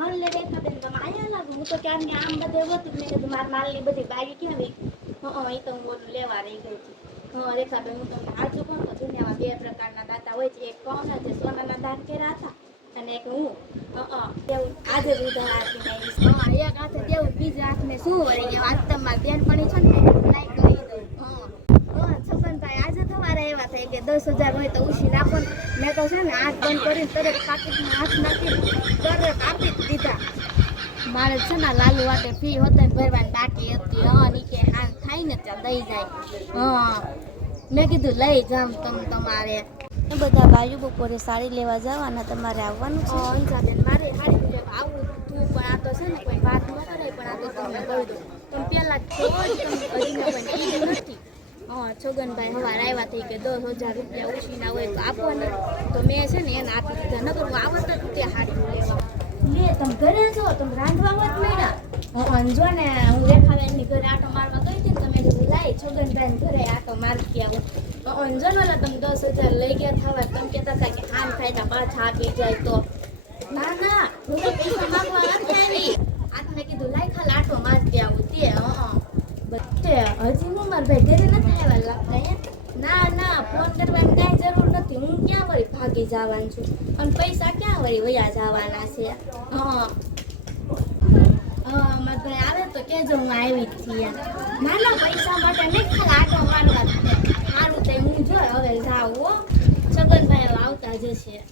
મને લે રેખાબેન તમે આયા લાગો હું તો ક્યારની આમ બધે હોતી મેં કીધું મારા માલની બધી બારી ક્યાં ગઈ એ તો હું ઓલું લેવા રહી ગઈ હતી રેખાબેન હું તમને આજુ કહું તો દુનિયામાં બે પ્રકારના દાતા હોય છે એક કહું ને જે સોનાના દાન કર્યા હતા અને એક હું દેવું આજે જ ઉધાર આપીને આવીશ એક હાથે દેવું બીજા હાથને શું વળી આજ તમારે બેનપણી છે ને લાઈ કહી દઉં છગનભાઈ આજે તમારે એવા થાય કે 10,000 હોય તો ઉછી નાખો ને મેં તો છે ને આંખ બંધ કરીને તરત પાકીટમાં હાથ નાખીને તરત આપી જ દીધા મારે છે ને લાલુ વાટે ફી હોતે ભરવાની બાકી હતી નીચે હાલ થાય ને ત્યાં દઈ જાય મેં કીધું લઈ જામ તમારે બધા ભાઈઓ બપોરે સાડી લેવા જવાના તમારે આવવાનું છે અંજાબેન મારે સાડી લેવા આવું તું પણ આ તો છે ને કોઈ વાત ન કરે પણ આ તો તમને કહી દઉં તમે પહેલાં જ નથી છગનભાઈ હવાર આવ્યા થઈ કે 10,000 રૂપિયા ઉછીના હોય તો આપો ને તો મેં છે ને એને આપી દીધા નકર હું આવત જ તે હાડી લેવા લે તમે ઘરે છો તમે રાંધવા હોત મેળા જો ને હું રેખાબેનની ઘરે આટો મારવા ગઈ હતી તમે કીધું લાઈ છગનભાઈ ઘરે આટો મારતી આવું અંજો ને તમે 10,000 લઈ ગયા થવા તમે કહેતા હતા કે હાન થાય પાછા આપી જાય તો ના ના હું તો પૈસા માંગવા નથી આવી આટને કીધું લાઈ ખાલી આટો મારતી આવું તે હજી હું મારા ભાઈ ઘરે નથી આવ્યા લાગતા ના ના ફોન કરવાની કાંઈ જરૂર નથી હું ક્યાં વળી ભાગી જવાનું છું અને પૈસા ક્યાં વળી વયા જવાના છે મારા ભાઈ આવે તો કેજો હું આવી જ છીએ ના ના પૈસા માટે નહીં ખાલી આટો મારવા સારું તો હું જો હવે જાઉં છગનભાઈ આવતા જશે